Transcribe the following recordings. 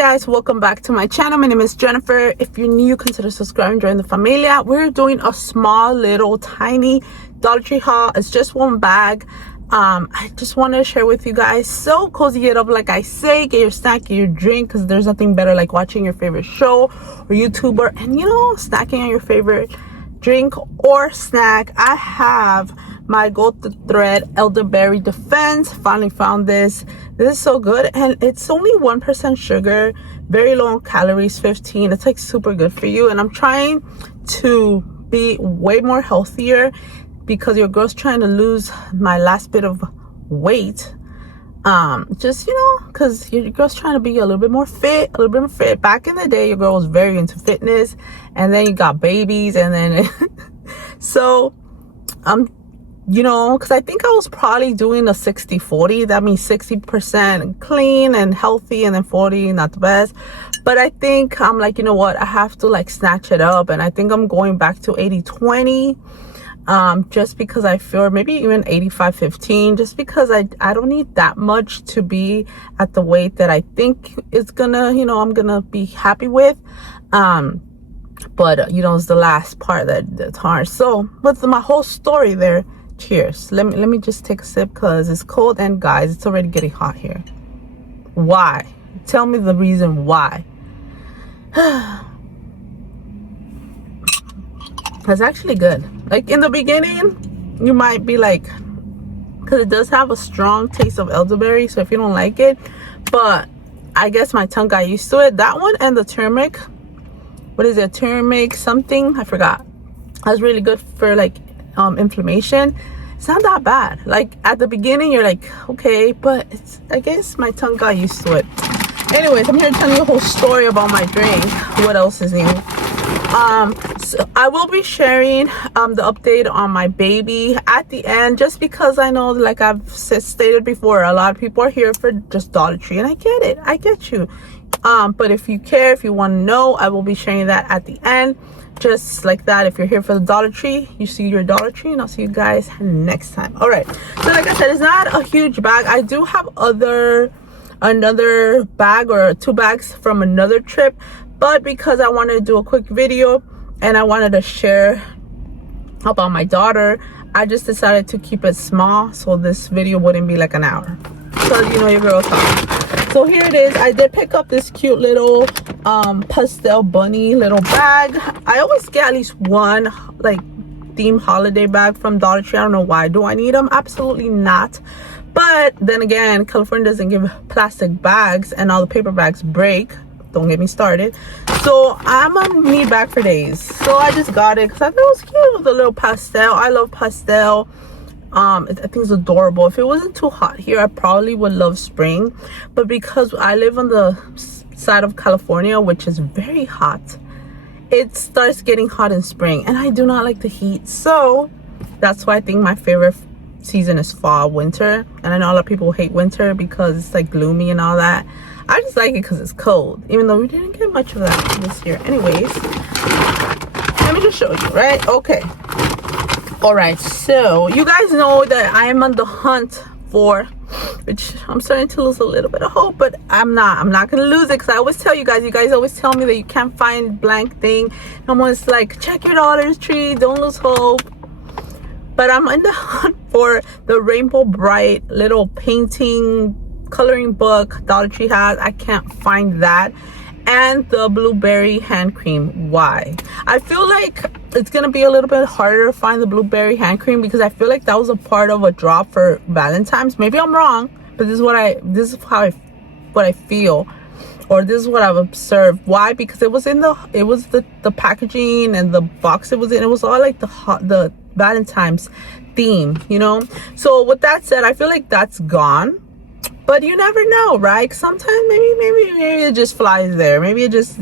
guys, welcome back to my channel. My name is Jennifer. If you're new, consider subscribing, join the familia. We're doing a small little tiny Dollar Tree haul. It's just one bag. I just wanted to share with you guys. So cozy it up, like I say, get your snack, get your drink, because there's nothing better like watching your favorite show or YouTuber and snacking on your favorite drink or snack. I have my Gold Thread Elderberry Defense. Finally found this. This is so good, and it's only 1% sugar, very low in calories, 15. It's like super good for you. And I'm trying to be way more healthier because your girl's trying to lose my last bit of weight. Just because your girl's trying to be a little bit more fit, Back in the day, your girl was very into fitness, and then you got babies, and then so because I think I was probably doing a 60-40. That means 60% clean and healthy, and then 40 not the best. But I think I'm like, you know what, I have to like snatch it up, and I think I'm going back to 80-20. Just because I feel, maybe even 85-15, just because I don't need that much to be at the weight that I think is gonna, I'm gonna be happy with. But it's the last part that's hard. So with my whole story there, cheers. Let me just take a sip because it's cold, and guys, it's already getting hot here. Why? Tell me the reason why. It's actually good. Like in the beginning, you might be like, because it does have a strong taste of elderberry, so if you don't like it, but I guess my tongue got used to it. That one and the turmeric, what is it, turmeric something, I forgot. That's really good for like inflammation. It's not that bad. Like at the beginning you're like, okay, but I guess my tongue got used to it. Anyways, I'm here to tell you a whole story about my drink. What else is new? So I will be sharing the update on my baby at the end, just because I know, like I've stated before, a lot of people are here for just Dollar Tree, and I get it, I get you. But if you care, if you want to know, I will be sharing that at the end, just like that. If you're here for the Dollar Tree, you see your Dollar Tree, and I'll see you guys next time. All right, so like I said, it's not a huge bag. I do have another bag or 2 bags from another trip, but because I wanted to do a quick video and I wanted to share about my daughter, I just decided to keep it small so this video wouldn't be like an hour, because your girl's talking. So here it is. I did pick up this cute little pastel bunny little bag. I always get at least one like theme holiday bag from Dollar Tree. I don't know why. Do I need them? Absolutely not. But then again, California doesn't give plastic bags, and all the paper bags break. Don't get me started. So I'm gonna need bag for days. So I just got it because I thought it was cute with the little pastel. I love pastel. I think it's adorable. If it wasn't too hot here, I probably would love spring. But because I live on the side of California, which is very hot, it starts getting hot in spring, and I do not like the heat. So that's why I think my favorite season is fall, winter. And I know a lot of people hate winter because it's like gloomy and all that. I just like it because it's cold, even though we didn't get much of that this year. Anyways, let me just show you, right? Okay. All right, so you guys know that I am on the hunt for, which I'm starting to lose a little bit of hope, but I'm not gonna lose it, because I always tell you guys always tell me that you can't find blank thing. I'm always like, check your Dollar Tree, don't lose hope. But I'm in the hunt for the Rainbow Bright little painting coloring book Dollar Tree has. I can't find that, and the blueberry hand cream. Why? I feel like it's gonna be a little bit harder to find the blueberry hand cream, because I feel like that was a part of a drop for Valentine's. Maybe I'm wrong, but this is what I feel, or this is what I've observed. Why? Because it was the packaging and the box it was in. It was all like the Valentine's theme, So with that said, I feel like that's gone. But you never know, right? Sometimes maybe it just flies there. Maybe it just,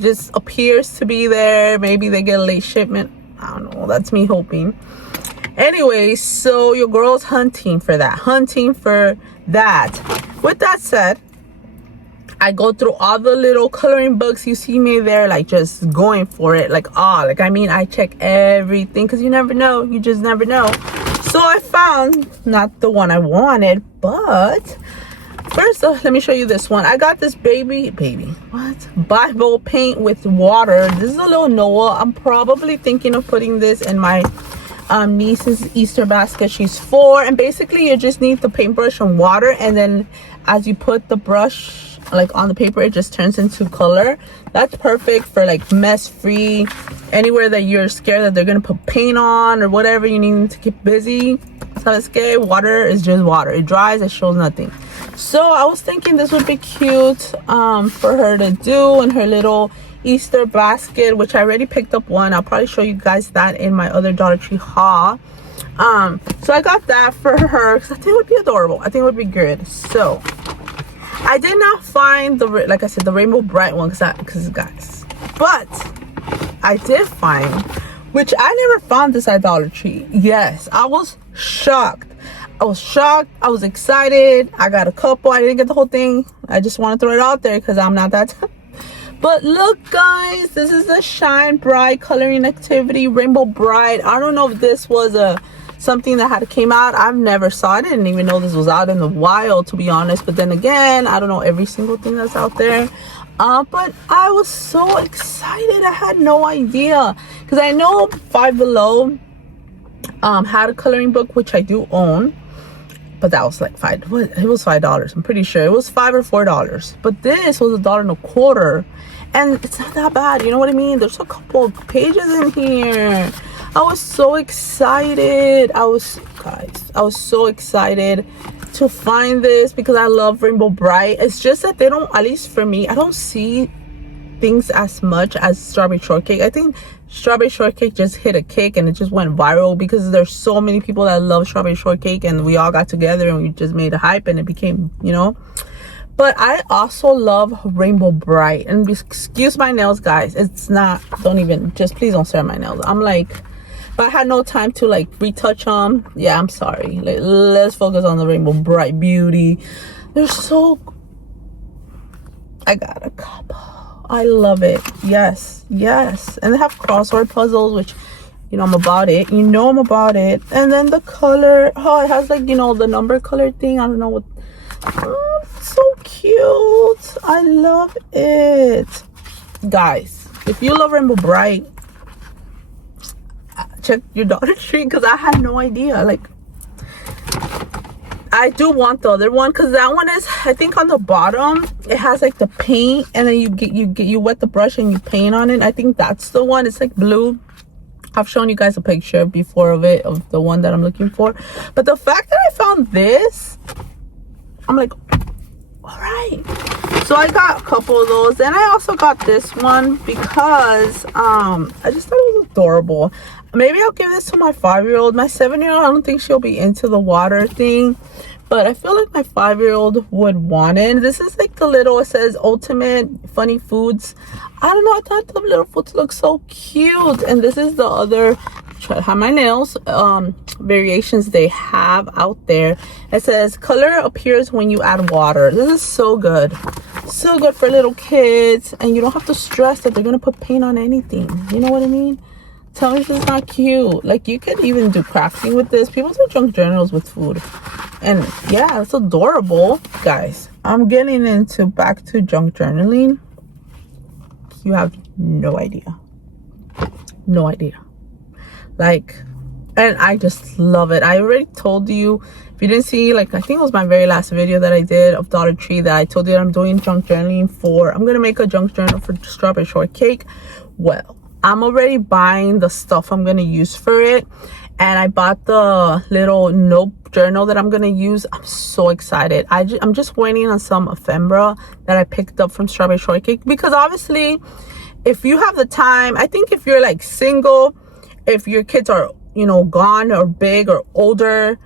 just appears to be there. Maybe they get a late shipment. I don't know. That's me hoping. Anyway, so your girl's hunting for that. With that said, I go through all the little coloring books. You see me there, like just going for it. I check everything, because you never know. You just never know. So I found not the one I wanted, but First, let me show you this one. I got this baby Bible paint with water. This is a little Noah. I'm probably thinking of putting this in my niece's Easter basket. She's 4, and basically you just need the paintbrush and water, and then as you put the brush like on the paper, it just turns into color. That's perfect for like mess free, anywhere that you're scared that they're gonna put paint on or whatever you need to keep busy. So it's scary. Water is just water. It dries, it shows nothing. So I was thinking this would be cute for her to do in her little Easter basket, which I already picked up one. I'll probably show you guys that in my other Dollar Tree haul. So I got that for her because I think it would be adorable. I think it would be good. So I did not find the, like I said, the Rainbow Bright one because guys, but I did find, which I never found this at Dollar Tree. Yes, I was shocked. I was excited. I got a couple. I didn't get the whole thing. I just want to throw it out there because I'm not that but look guys, this is the Shine Bright coloring activity, Rainbow Bright. I don't know if this was something that had came out. I've never saw it. I didn't even know this was out in the wild, to be honest. But then again, I don't know every single thing that's out there. But I was so excited. I had no idea, because I know Five Below had a coloring book, which I do own, but that was like it was $5. I'm pretty sure it was $5 or $4, but this was $1.25, and it's not that bad, you know what I mean? There's a couple of pages in here. I was so excited. I was so excited to find this because I love Rainbow Bright. It's just that they don't, at least for me, I don't see things as much as Strawberry Shortcake. I think Strawberry Shortcake just hit a kick and it just went viral because there's so many people that love Strawberry Shortcake, and we all got together and we just made a hype and it became, you know. But I also love Rainbow Bright, and excuse my nails guys, it's not, don't even, just please don't stare at my nails. I'm like, but I had no time to like retouch them. Yeah, I'm sorry. Like, let's focus on the Rainbow Bright beauty. They're so, I got a couple. I love it. Yes, and they have crossword puzzles, which, you know, I'm about it. You know I'm about it. And then the color, oh, it has like, you know, the number color thing. I don't know what. Oh, it's so cute. I love it. Guys, if you love Rainbow Bright, check your Dollar Tree, because I had no idea. Like, I do want the other one, because that one is, I think on the bottom it has like the paint, and then you wet the brush and you paint on it. I think that's the one. It's like blue. I've shown you guys a picture before of it, of the one that I'm looking for. But the fact that I found this, I'm like, all right. So I got a couple of those, and I also got this one because I just thought it was adorable. Maybe I'll give this to my 5-year-old. My 7-year-old, I don't think she'll be into the water thing, but I feel like my 5-year-old would want it. This is like the little, it says Ultimate Funny Foods. I don't know, I thought the little foods look so cute. And this is the other, try to have my nails, variations they have out there. It says color appears when you add water. This is so good for little kids, and you don't have to stress that they're gonna put paint on anything. You know what I mean? Tell me if it's not cute. Like, you could even do crafting with this. People do junk journals with food, and yeah, it's adorable. Guys, I'm getting into back to junk journaling. You have no idea. Like, and I just love it. I already told you, if you didn't see, like, I think it was my very last video that I did of Dollar Tree, that I told you that I'm doing junk journaling for. I'm gonna make a junk journal for Strawberry Shortcake. Well, I'm already buying the stuff I'm gonna use for it, and I bought the little note journal that I'm gonna use. I'm so excited. I'm just waiting on some ephemera that I picked up from Strawberry Shortcake, because obviously if you have the time, I think if you're like single, if your kids are, you know, gone or big or older,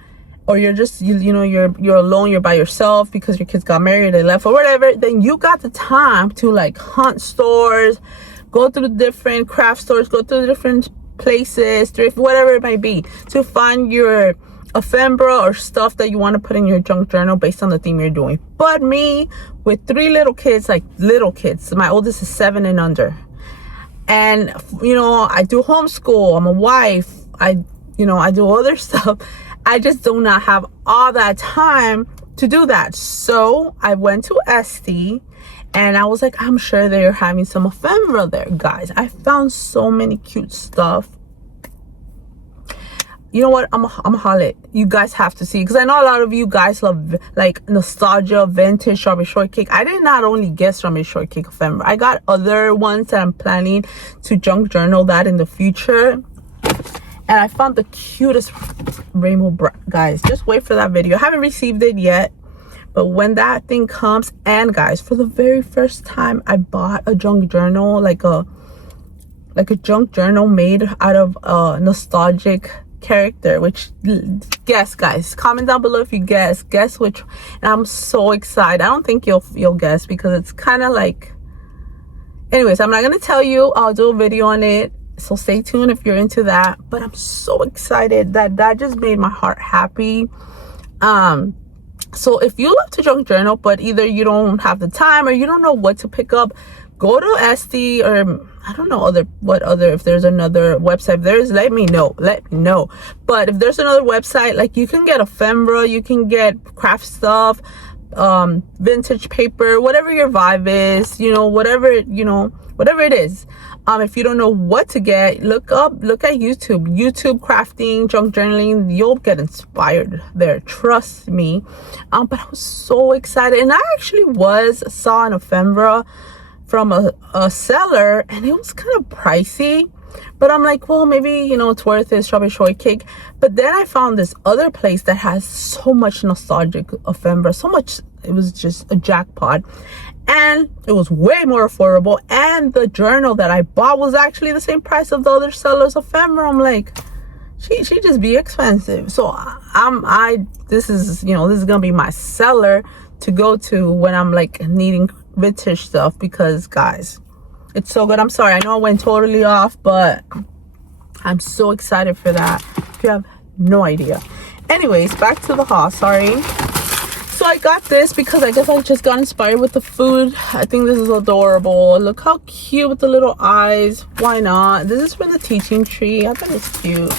or you're just, you know, you're alone, you're by yourself because your kids got married, they left or whatever, then you got the time to like hunt stores, go to the different craft stores, go to the different places, thrift, whatever it might be, to find your ephemera or stuff that you want to put in your junk journal based on the theme you're doing. But me, with 3 little kids, like little kids, my oldest is 7 and under, and you know, I do homeschool, I'm a wife, I do other stuff. I just do not have all that time to do that. So I went to Etsy and I was like, I'm sure they're having some ephemera there. Guys, I found so many cute stuff. You know what, I'm a holler it. You guys have to see, because I know a lot of you guys love like nostalgia, vintage strawberry shortcake. I did not only get strawberry shortcake ephemera, I got other ones that I'm planning to junk journal that in the future. And I found the cutest rainbow guys. Just wait for that video. I haven't received it yet, but when that thing comes, and guys, for the very first time I bought a junk journal, like a junk journal made out of a nostalgic character. Which, guess, guys, comment down below if you guess which. And I'm so excited. I don't think you'll guess, because it's kind of like, anyways, I'm not gonna tell you. I'll do a video on it, so stay tuned if you're into that. But I'm so excited. That just made my heart happy. So if you love to junk journal, but either you don't have the time or you don't know what to pick up, go to Etsy, or I don't know if there's another website. If there is, let me know. But if there's another website, like, you can get ephemera, you can get craft stuff, vintage paper, whatever your vibe is, whatever it is. If you don't know what to get, look at YouTube crafting, junk journaling. You'll get inspired there, trust me. But I was so excited, and I actually saw an ephemera from a seller, and it was kind of pricey, but I'm like, well, maybe it's worth it, strawberry shortcake. But then I found this other place that has so much nostalgic ephemera, so much, it was just a jackpot, and it was way more affordable, and the journal that I bought was actually the same price of the other seller's ephemera. I'm like, she just be expensive. So this is gonna be my seller to go to when I'm like needing vintage stuff, because guys, it's so good. I'm sorry, I know I went totally off, but I'm so excited for that. You have no idea. Anyways, back to the haul. Sorry. So I got this because I guess I just got inspired with the food. I think this is adorable. Look how cute with the little eyes. Why not? This is from the teaching tree. I thought it's cute.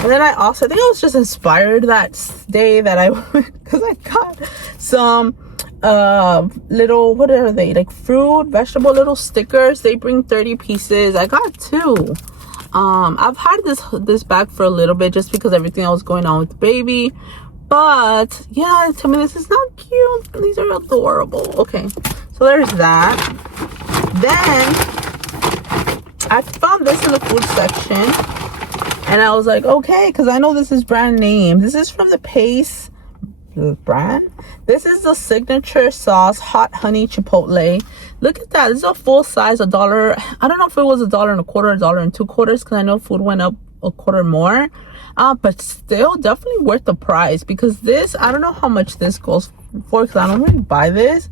And then I think I was just inspired that day that I went, because I got some little, what are they, like fruit, vegetable little stickers. They bring 30 pieces. I got 2. I've had this bag for a little bit, just because everything that was going on with the baby. But yeah, tell me this is not cute. These are adorable. Okay, so there's that. Then I found this in the food section, and I was like, okay, because I know this is brand name. This is from the Pace brand. This is the signature sauce hot honey chipotle. Look at that. This is a full size, $1. I don't know if it was $1.25, $1.25, because I know food went up a quarter more, but still definitely worth the price. Because this, I don't know how much this goes for, because I don't really buy this,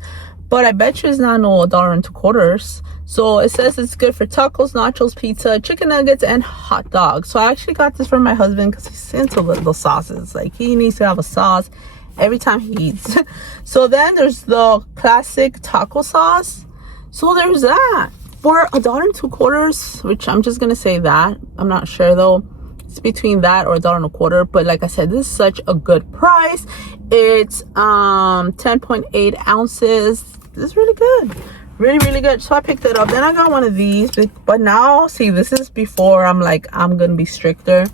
but I bet you it's not no $1.25. So it says it's good for tacos, nachos, pizza, chicken nuggets, and hot dogs. So I actually got this for my husband, because he's into the sauces. Like, he needs to have a sauce every time he eats. So then there's the classic taco sauce. So there's that for $1.25, which I'm just gonna say that. I'm not sure though. It's between that or $1.25. But like I said, this is such a good price. It's 10.8 ounces. This is really good. Really good. So I picked it up. Then I got one of these. But now, see, this is before I'm like, I'm gonna be stricter.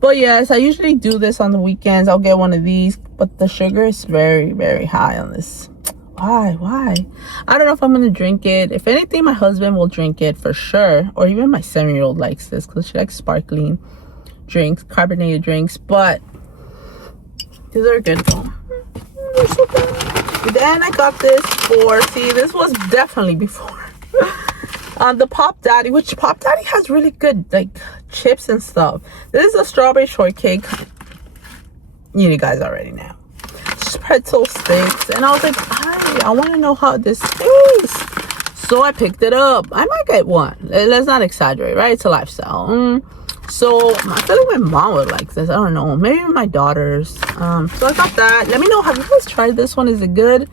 But yes, I usually do this on the weekends. I'll get one of these, but the sugar is very high on this. Why? I don't know if I'm gonna drink it. If anything, my husband will drink it for sure, or even my 7-year-old likes this, because she likes sparkling drinks, carbonated drinks. But these are good though. They're so good. Then I got this for, see, this was definitely before the Pop Daddy, which Pop Daddy has really good like chips and stuff. This is a strawberry shortcake. You guys already know. Pretzel sticks, and I was like, I want to know how this tastes. So I picked it up. I might get one. Let's not exaggerate, right? It's a lifestyle. So I feel like my mom would like this. I don't know, maybe my daughters. So I got that. Let me know, have you guys tried this one? Is it good?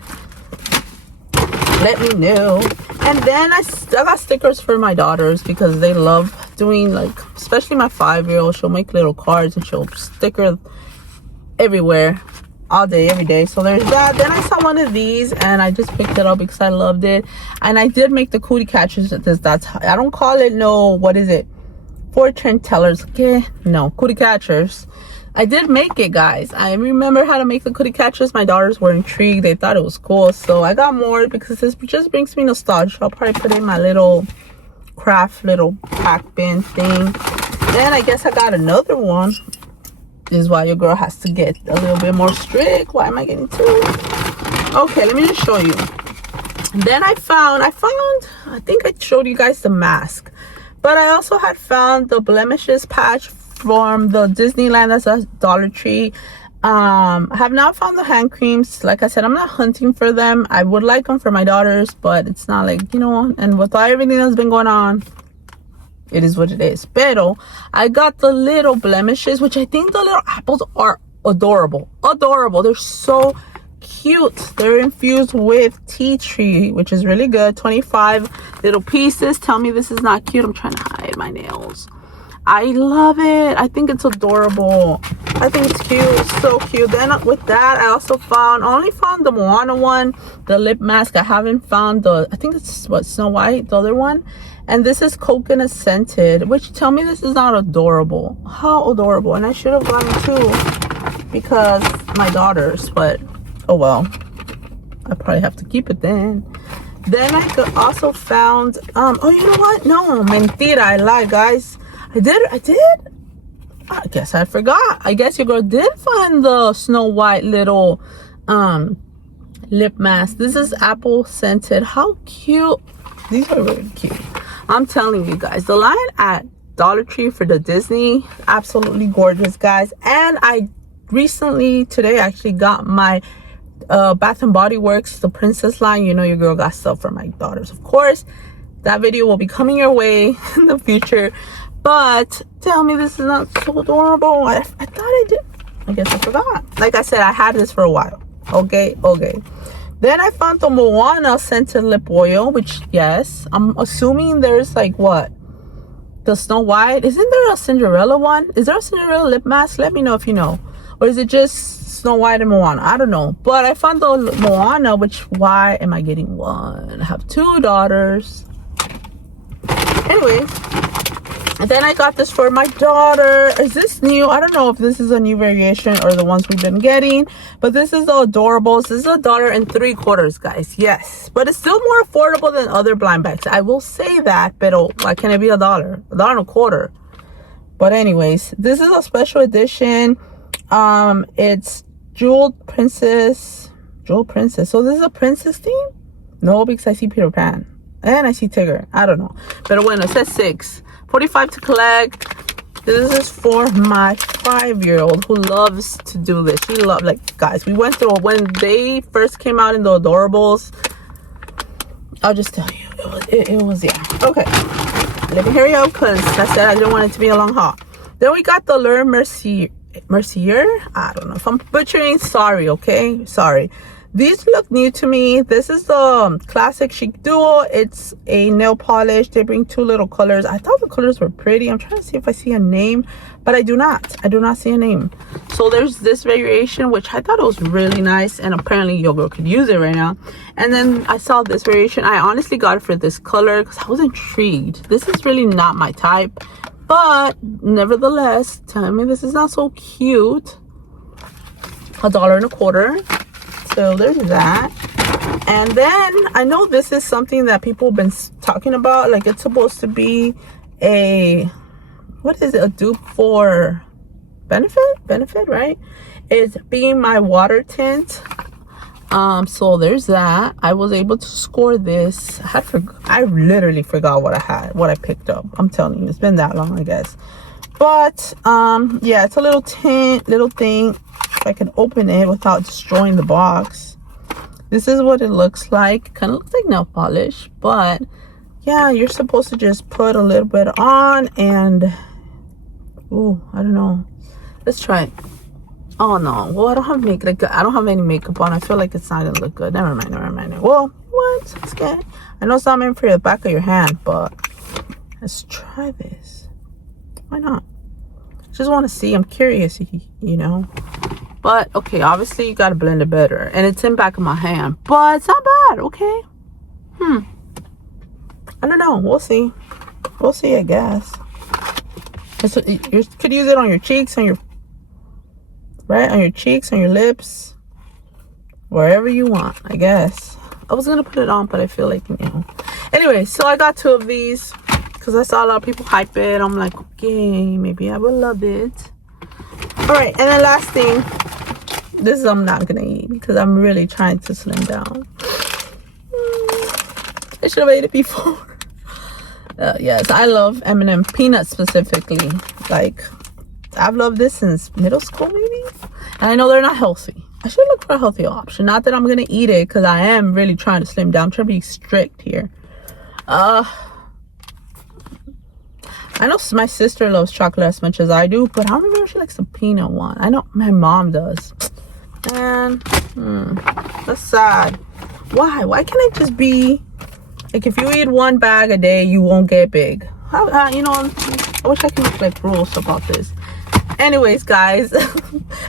Let me know. And then I got stickers for my daughters, because they love doing, like, especially my 5-year-old. She'll make little cards and she'll sticker everywhere. all day, every day. So there's that. Then I saw one of these and I just picked it up because I loved it. And I did make the cootie catchers. That's I don't call it what is it? Fortune tellers. Okay, no, cootie catchers. I did make it, guys. I remember how to make the cootie catchers. My daughters were intrigued. They thought it was cool. So I got more because this just brings me nostalgia. I'll probably put it in my little craft little pack bin thing. Then I guess I got another one. This is why your girl has to get a little bit more strict. Why am I getting two? Okay, let me just show you. Then I found, I think I showed you guys the mask. But I also had found the blemishes patch from the Disneyland. That's a Dollar Tree. I have not found the hand creams. Like I said, I'm not hunting for them. I would like them for my daughters, but it's not like, you know, and with everything that's been going on, it is what it is. Pero I got the little blemishes, which I think the little apples are adorable. Adorable. They're so cute. They're infused with tea tree, which is really good. 25 little pieces. Tell me this is not cute. I'm trying to hide my nails. I love it. I think it's adorable. I think it's cute. It's so cute. Then with that, I also only found the Moana one, the lip mask. I haven't found I think it's Snow White, the other one. And this is coconut scented, which tell me this is not adorable. How adorable. And I should have gotten two because my daughters, but oh well. I probably have to keep it then. Then I also found, oh, you know what? No, mentira, I lied, guys. I did. I guess I forgot. I guess your girl did find the Snow White little lip mask. This is apple scented. How cute. These are really cute. I'm telling you guys, the line at Dollar Tree for the Disney, absolutely gorgeous, guys. And I recently, today, actually got my Bath and Body Works, the princess line. You know your girl got stuff for my daughters, of course. That video will be coming your way in the future. But tell me this is not so adorable. I thought I did. I guess I forgot. Like I said, I had this for a while. Okay. Then I found the Moana scented lip oil, which, yes, I'm assuming there's like what? The Snow White. Isn't there a Cinderella one? Is there a Cinderella lip mask? Let me know if you know. Or is it just Snow White and Moana? I don't know. But I found the Moana, which, why am I getting one? I have two daughters. Anyways. And then I got this for my daughter. Is this new? I don't know if this is a new variation or the ones we've been getting. But this is the adorables. This is $1.75, guys. Yes. But it's still more affordable than other blind bags. I will say that. But why can't it be $1? $1.25. But anyways, this is a special edition. It's Jeweled Princess. So this is a princess theme? No, because I see Peter Pan. And I see Tigger. I don't know. But when it says 6. 45 to collect. This is for my 5-year-old who loves to do this. She loves, like, guys, we went through when they first came out in the adorables. I'll just tell you, it was yeah. Okay, let me hurry up because I said I didn't want it to be a long haul. Then we got the Lure Mercier. I don't know if I'm butchering. Sorry, okay, sorry. These look new to me. This is the classic chic duo. It's a nail polish. They bring 2 little colors. I thought the colors were pretty. I'm trying to see if I see a name, but I do not. I do not see a name. So there's this variation, which I thought it was really nice, and apparently your girl could use it right now. And then I saw this variation. I honestly got it for this color because I was intrigued. This is really not my type, but nevertheless, tell me this is not so cute. $1.25. So there's that. And then I know this is something that people have been talking about. Like, it's supposed to be a, what is it? A dupe for benefit, right? It's being my water tint. So there's that. I was able to score this. I literally forgot what I picked up. I'm telling you, it's been that long, I guess. But yeah, it's a little thing. If I can open it without destroying the box. This is what it looks like. Kind of looks like nail polish, but yeah, you're supposed to just put a little bit on and ooh, I don't know. Let's try it. Oh no, well, I don't have makeup. I don't have any makeup on. I feel like it's not gonna look good. Never mind. Well, what? It's good. I know it's not meant for the back of your hand, but let's try this. Why not? Just want to see. I'm curious, you know. But okay, obviously you gotta blend it better, and it's in back of my hand, but it's not bad. Okay, I don't know, we'll see, I guess. You could use it on your cheeks, on your cheeks, on your lips, wherever you want, I guess. I was gonna put it on, but I feel like, anyway, so I got 2 of these because I saw a lot of people hype it. I'm like, okay, maybe I will love it. All right, and then last thing, this I'm not gonna eat because I'm really trying to slim down. I should have ate it before. Yes, I love M&M peanuts specifically. Like, I've loved this since middle school maybe, and I know they're not healthy. I should look for a healthy option. Not that I'm gonna eat it, because I am really trying to slim down. I'm trying to be strict here. I know my sister loves chocolate as much as I do, but I don't remember if she likes the peanut one. I know my mom does. And that's sad. Why can't it just be like, if you eat 1 bag a day, you won't get big? I wish I could make like rules about this. Anyways, guys,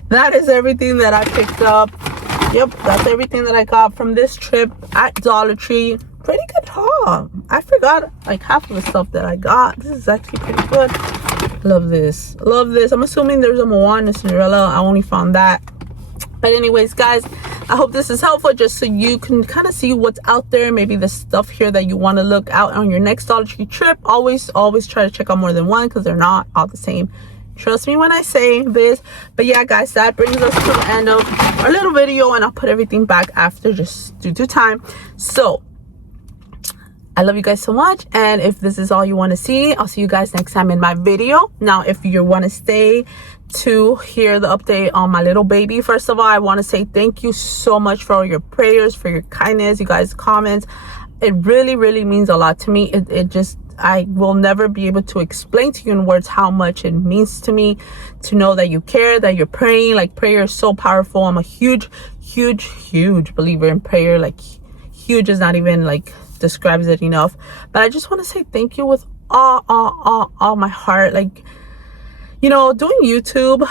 that is everything that I picked up. Yep, that's everything that I got from this trip at Dollar Tree. Pretty good haul. I forgot like half of the stuff that I got. This is actually pretty good. Love this. I'm assuming there's a Moana Cinderella. I only found that. But anyways, guys, I hope this is helpful, just so you can kind of see what's out there. Maybe the stuff here that you want to look out on your next Dollar Tree trip. Always try to check out more than one, because they're not all the same. Trust me when I say this. But yeah, guys, that brings us to the end of our little video, and I'll put everything back after, just due to time. So I love you guys so much, and if this is all you want to see, I'll see you guys next time in my video. Now, if you want to stay to hear the update on my little baby, first of all, I want to say thank you so much for all your prayers, for your kindness, you guys' comments. It really, really means a lot to me. I will never be able to explain to you in words how much it means to me to know that you care, that you're praying. Like, prayer is so powerful. I'm a huge believer in prayer. Like, huge is not even like describes it enough. But I just want to say thank you with all my heart. Like, doing YouTube,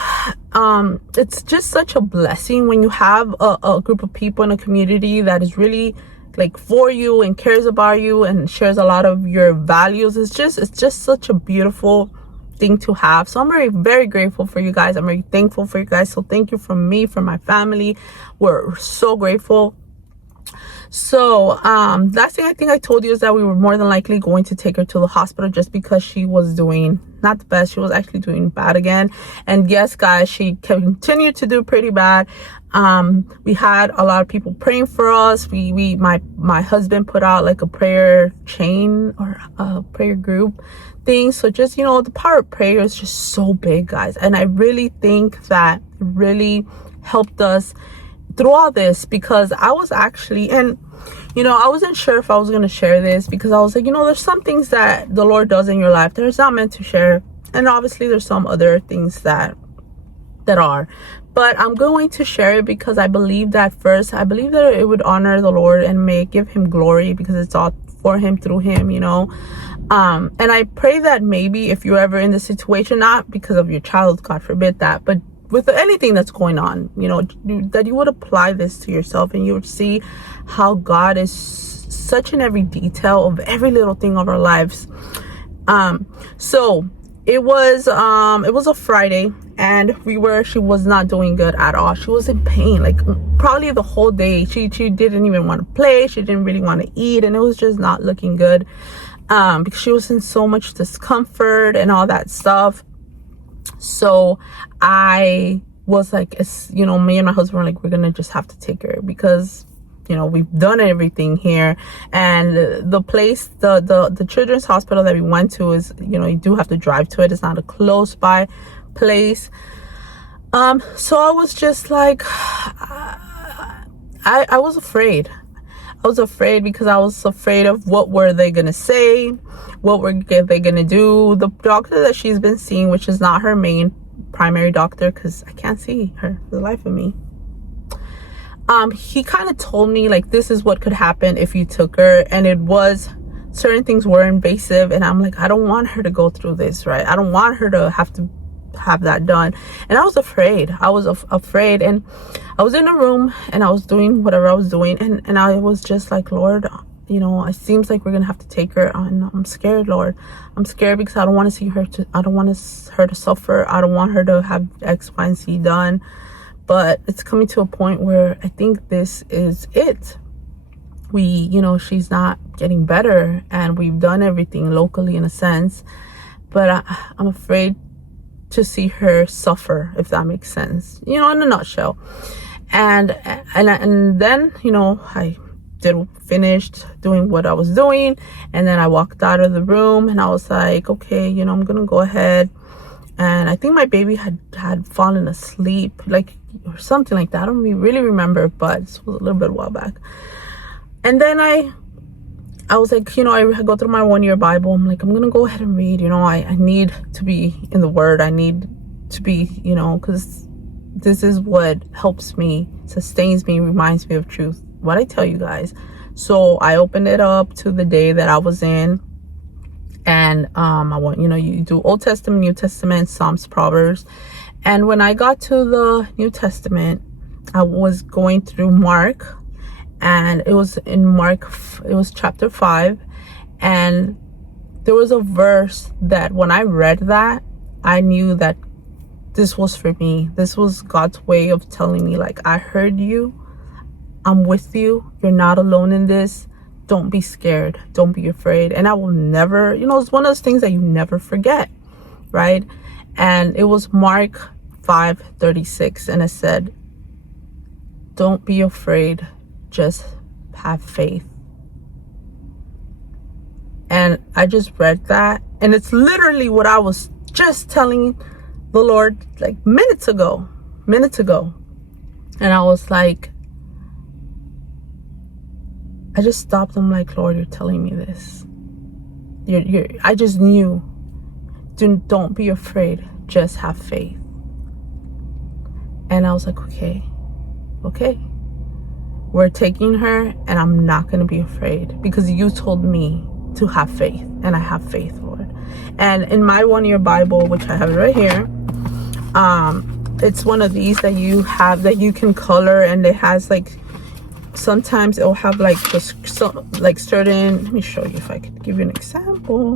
it's just such a blessing when you have a group of people in a community that is really like for you and cares about you and shares a lot of your values. It's just such a beautiful thing to have. So I'm very, very grateful for you guys. I'm very thankful for you guys. So thank you from me, from my family. We're so grateful. So last thing I think I told you is that we were more than likely going to take her to the hospital, just because she was doing not the best. She was actually doing bad again. And yes, guys, she continued to do pretty bad. We had a lot of people praying for us. My husband put out like a prayer chain or a prayer group thing. So just, the power of prayer is just so big, guys. And I really think that it really helped us through all this, because I was actually, and I wasn't sure if I was going to share this, because I was like, there's some things that the Lord does in your life that is not meant to share, and obviously there's some other things that are, but I'm going to share it because I believe that it would honor the Lord and may give him glory, because it's all for him, through him, and I pray that maybe if you're ever in this situation, not because of your child, God forbid that, but with anything that's going on, that you would apply this to yourself, and you would see how God is such in every detail of every little thing of our lives. So it was a Friday, and she was not doing good at all. She was in pain, like probably the whole day. She didn't even want to play. She didn't really want to eat, and it was just not looking good, because she was in so much discomfort and all that stuff. So I was like, me and my husband were like, we're gonna just have to take her, because we've done everything here, and the place, the children's hospital that we went to is, you do have to drive to it. It's not a close by place. So I was just like, I was afraid. I was afraid, because I was afraid of what were they gonna say, what were they gonna do. The doctor that she's been seeing, which is not her main primary doctor, because I can't see her for the life of me, he kind of told me like, this is what could happen if you took her, and certain things were invasive, and I'm like, I don't want her to go through this, right? I don't want her to have to have that done. And I was afraid. Afraid, and I was in a room and I was doing whatever I was doing, and I was just like, Lord, it seems like we're gonna have to take her, and I'm scared, Lord. I'm scared because I don't want to see her I don't want her to suffer. I don't want her to have X, Y, and Z done. But it's coming to a point where I think this is it. She's not getting better, and we've done everything locally in a sense, but I'm afraid to see her suffer, if that makes sense, in a nutshell. And then, I finished doing what I was doing, and then I walked out of the room, and I was like, okay, I'm gonna go ahead. And I think my baby had fallen asleep, or something like that. I don't really remember, but this was a little bit a while back. And then I was like, I go through my 1-year Bible. I'm like, I'm gonna go ahead and read. I need to be in the Word. I need to be, because this is what helps me, sustains me, reminds me of truth, what I tell you guys. So I opened it up to the day that I was in, and I want, you do Old Testament, New Testament, Psalms, Proverbs. And when I got to the New Testament, I was going through Mark, and it was in Mark, it was chapter 5, and there was a verse that when I read that, I knew that this was for me. This was God's way of telling me, like, I heard you, I'm with you, you're not alone in this, don't be scared, don't be afraid. And I will never, it's one of those things that you never forget, right? And it was Mark 5:36, and it said, don't be afraid, just have faith. And I just read that, and it's literally what I was just telling the Lord like minutes ago. And I was like, I just stopped. I'm like, Lord, you're telling me this. I just knew. Don't be afraid, just have faith. And I was like, okay, we're taking her, and I'm not going to be afraid because you told me to have faith, and I have faith, Lord. And in my 1-year Bible, which I have right here, it's one of these that you have that you can color, and it has like, sometimes it'll have like certain, let me show you if I could give you an example.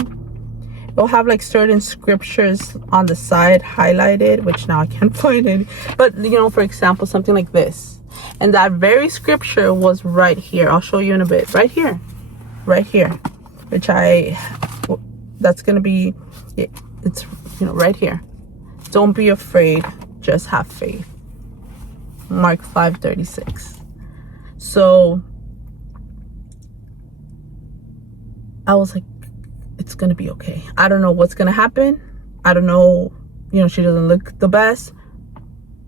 It'll have like certain scriptures on the side highlighted, which now I can't find it, but for example, something like this, and that very scripture was right here. I'll show you in a bit. Right here, which that's gonna be, it's right here. Don't be afraid, just have faith. Mark 5:36. So I was like, it's gonna be okay. I don't know what's gonna happen. I don't know, she doesn't look the best,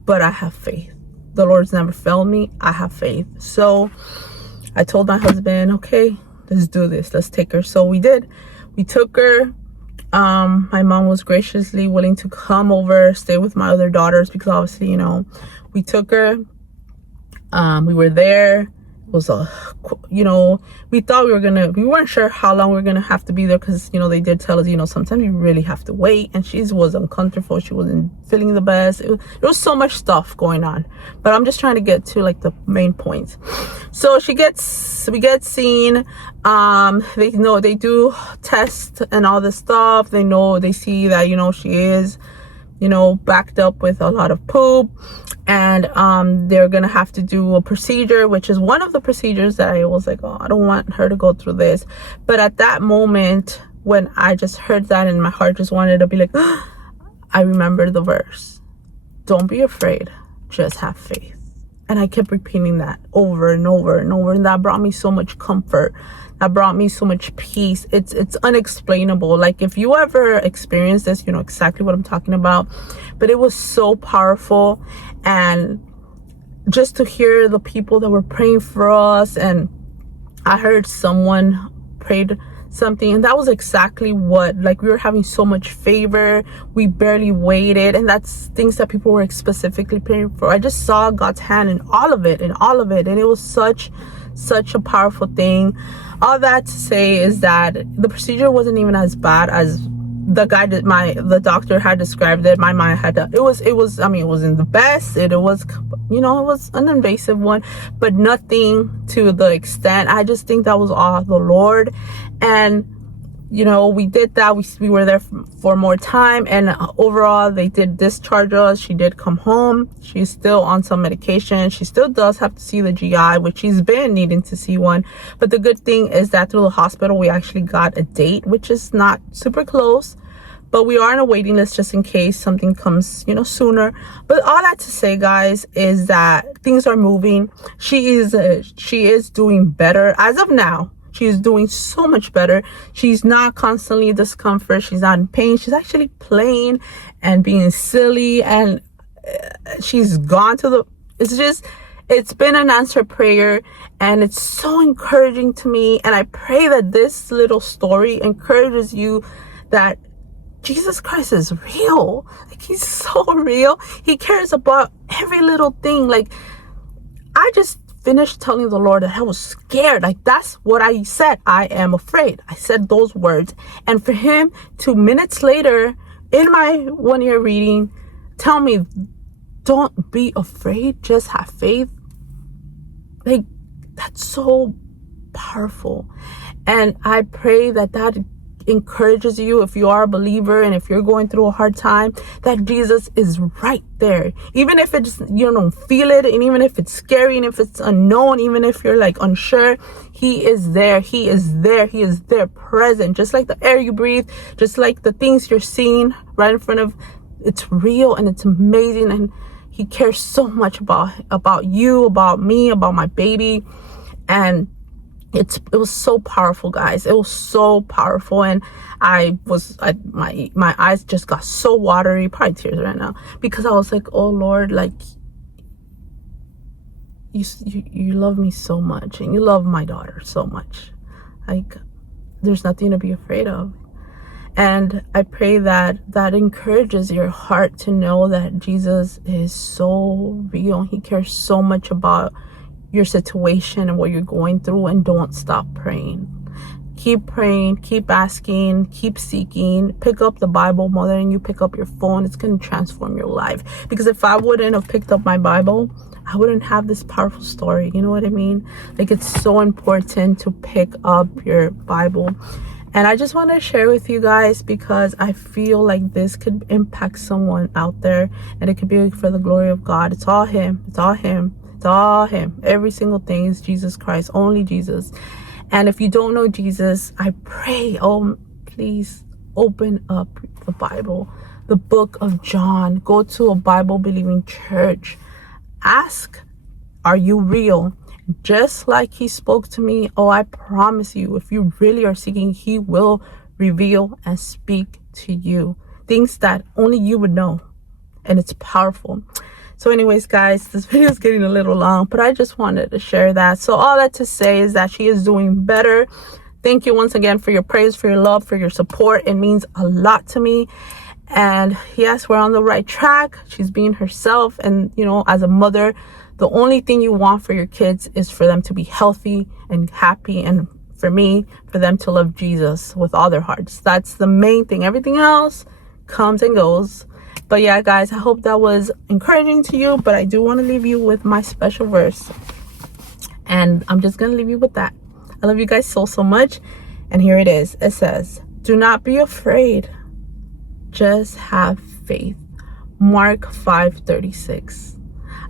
but I have faith. The Lord's never failed me. I have faith. So I told my husband, okay, let's do this. Let's take her. So we did. We took her. My mom was graciously willing to come over, stay with my other daughters, because obviously, we took her. We were there. It was we thought we weren't sure how long we were gonna have to be there, because they did tell us, sometimes you really have to wait, and she was uncomfortable. She wasn't feeling the best. There was so much stuff going on, but I'm just trying to get to like the main points. So we get seen. They do test and all this stuff. They see that she is backed up with a lot of poop, and they're gonna have to do a procedure, which is one of the procedures that I was like, oh, I don't want her to go through this. But at that moment, when I just heard that, and my heart just wanted to be like, I remember the verse, don't be afraid, just have faith. And I kept repeating that over and over and over, and that brought me so much comfort. That brought me so much peace. It's unexplainable. Like, if you ever experience this, you know exactly what I'm talking about. But it was so powerful. And just to hear the people that were praying for us, and I heard someone prayed something, and that was exactly what, like, we were having so much favor, we barely waited, and that's things that people were specifically praying for. I just saw God's hand in all of it, and it was such a powerful thing. All that to say is that the procedure wasn't even as bad as the doctor had described it, my mind had to, it was I mean, it wasn't the best. It was, you know, it was an invasive one, but nothing to the extent. I just think that was all the Lord. And you know, we did that. We were there for more time, and overall they did discharge us. She did come home. She's still on some medication. She still does have to see the GI, which she's been needing to see one. But the good thing is that through the hospital we actually got a date, which is not super close, but we are on a waiting list just in case something comes, you know, sooner. But all that to say, guys, is that things are moving. She is doing better as of now. She is doing so much better. She's not constantly in discomfort. She's not in pain. She's actually playing and being silly, and she's gone to the, it's been an answered prayer, and it's so encouraging to me. And I pray that this little story encourages you that Jesus Christ is real. Like, he's so real. He cares about every little thing. Like, I just finished telling the Lord that I was scared. Like, that's what I said. I am afraid. I said those words. And for him 2 minutes later in my 1 year reading, tell me, don't be afraid, just have faith. Like, that's so powerful. And I pray that that encourages you if you are a believer, and if you're going through a hard time, that Jesus is right there. Even if it's, you don't feel it, and even if it's scary, and if it's unknown, even if you're like unsure, he is there. He is there. He is there, present, just like the air you breathe, just like the things you're seeing right in front of. It's real, and it's amazing, and he cares so much about you, about me, about my baby. And it was so powerful, guys. It was so powerful. And my eyes just got so watery, probably tears right now, because I was like, oh Lord, like, you love me so much, and you love my daughter so much. Like, there's nothing to be afraid of. And I pray that that encourages your heart to know that Jesus is so real. He cares so much about your situation and what you're going through. And don't stop praying. Keep praying, keep asking, keep seeking. Pick up the Bible more than you pick up your phone. It's going to transform your life. Because if I wouldn't have picked up my Bible, I wouldn't have this powerful story. You know what I mean? Like, it's so important to pick up your Bible. And I just want to share with you guys, because I feel like this could impact someone out there, and it could be for the glory of God. It's all him. It's all him. It's all him. Every single thing is Jesus Christ, only Jesus. And if you don't know Jesus, I pray, please open up the Bible, the book of John. Go to a Bible believing church. Ask, are you real? Just like he spoke to me, I promise you, if you really are seeking, he will reveal and speak to you things that only you would know. And it's powerful. So anyways, guys, this video is getting a little long, but I just wanted to share that. So all that to say is that she is doing better. Thank you once again for your prayers, for your love, for your support. It means a lot to me. And yes, we're on the right track. She's being herself. And, you know, as a mother, the only thing you want for your kids is for them to be healthy and happy. And for me, for them to love Jesus with all their hearts. That's the main thing. Everything else comes and goes. But yeah, guys, I hope that was encouraging to you. But I do want to leave you with my special verse. And I'm just going to leave you with that. I love you guys so, so much. And here it is. It says, do not be afraid. Just have faith. Mark 5:36.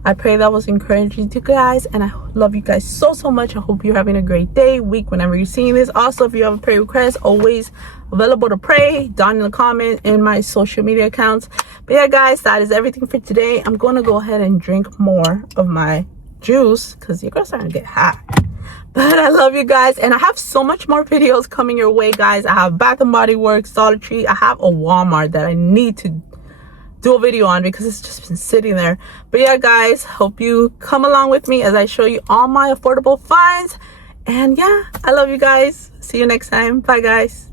I pray that was encouraging to you guys, and I love you guys so, so much. I hope you're having a great day, week, whenever you're seeing this. Also, if you have a prayer request, always available to pray down in the comment in my social media accounts. But yeah, guys, that is everything for today. I'm going to go ahead and drink more of my juice because you're going to start to get hot. But I love you guys, and I have so much more videos coming your way, guys. I have Bath and Body Works, Dollar Tree. I have a Walmart that I need to do a video on because it's just been sitting there. But yeah, guys, hope you come along with me as I show you all my affordable finds. And yeah, I love you guys. See you next time. Bye, guys.